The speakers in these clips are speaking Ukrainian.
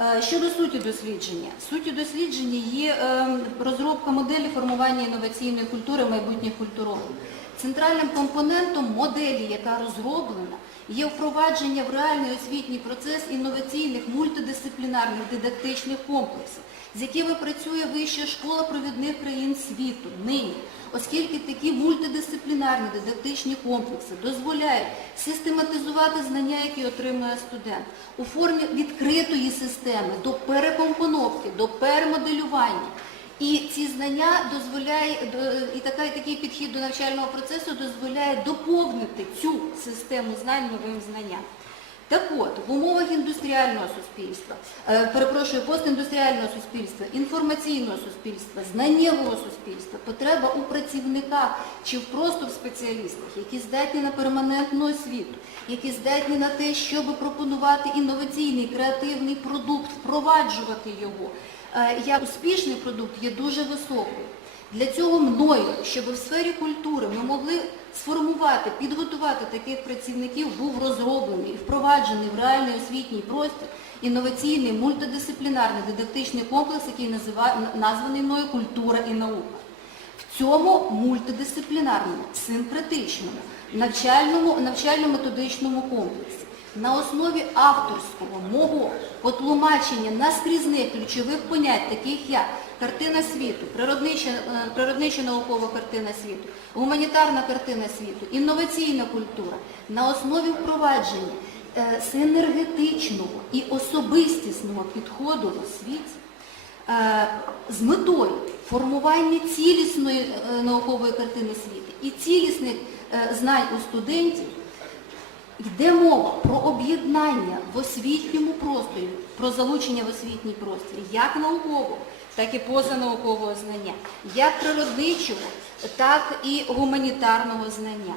Е, Щодо суті дослідження. суті дослідження є е, розробка моделі формування інноваційної культури майбутніх культурологів. Центральним компонентом моделі, яка розроблена, є впровадження в реальний освітній процес інноваційних мультидисциплінарних дидактичних комплексів, з якими працює Вища школа провідних країн світу нині, оскільки такі мультидисциплінарні дидактичні комплекси дозволяють систематизувати знання, які отримує студент, у формі відкритої системи до перекомпоновки, до перемоделювання. І ці знання дозволяє, і такий підхід до навчального процесу дозволяє доповнити цю систему знань новим знанням. Так от, в умовах індустріального суспільства, е, перепрошую, постіндустріального суспільства, інформаційного суспільства, знаннєвого суспільства, потреба у працівниках чи просто в спеціалістах, які здатні на перманентну освіту, які здатні на те, щоб пропонувати інноваційний, креативний продукт, впроваджувати його, е, як успішний продукт є дуже високою. Для цього мною, щоб в сфері культури ми могли сформувати, підготувати таких працівників, був розроблений і впроваджений в реальний освітній простір інноваційний мультидисциплінарний дидактичний комплекс, який названий мною культура і наука. В цьому мультидисциплінарному, синкретичному, навчально-методичному комплексі на основі авторського мого потлумачення наскрізних ключових понять, таких як картина світу, природнича, е, наукова картина світу, гуманітарна картина світу, інноваційна культура, на основі впровадження е, синергетичного і особистісного підходу в освіті, е, з метою формування цілісної наукової картини світу і цілісних знань у студентів йде мова про об'єднання в освітньому просторі, про залучення в освітній простір як наукового, так і позанаукового знання, як природничого, так і гуманітарного знання.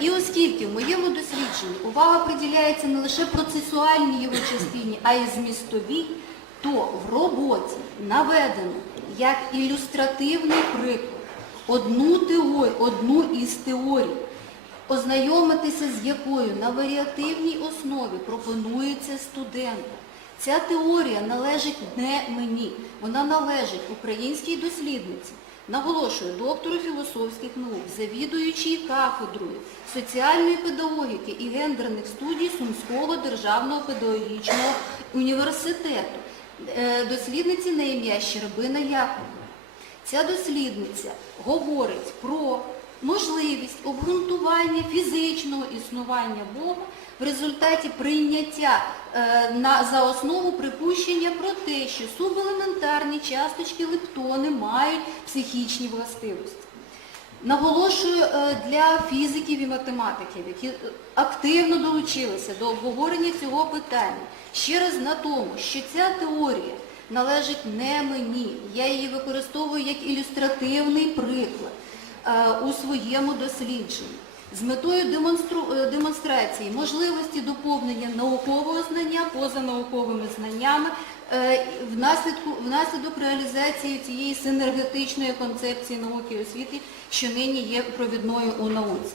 І оскільки в моєму дослідженні увага приділяється не лише процесуальній його частині, а й змістовій, то в роботі наведено як ілюстративний приклад одну теорію, одну із теорій, ознайомитися з якою на варіативній основі пропонується студенту. Ця теорія належить не мені, вона належить українській дослідниці, наголошую, доктору філософських наук, завідуючій кафедрою соціальної педагогіки і гендерних студій Сумського державного педагогічного університету, е, дослідниці на ім'я Щербина Яковлевна. Ця дослідниця говорить про можливість обґрунтування фізичного існування Бога в результаті прийняття е, на, за основу припущення про те, що субелементарні часточки лептони мають психічні властивості. Наголошую е, для фізиків і математиків, які е, активно долучилися до обговорення цього питання, ще раз на тому, що ця теорія належить не мені. Я її використовую як ілюстративний приклад у своєму дослідженні. З метою е, демонстрації можливості доповнення наукового знання позанауковими знаннями е, внаслідок реалізації цієї синергетичної концепції науки і освіти, що нині є провідною у науці.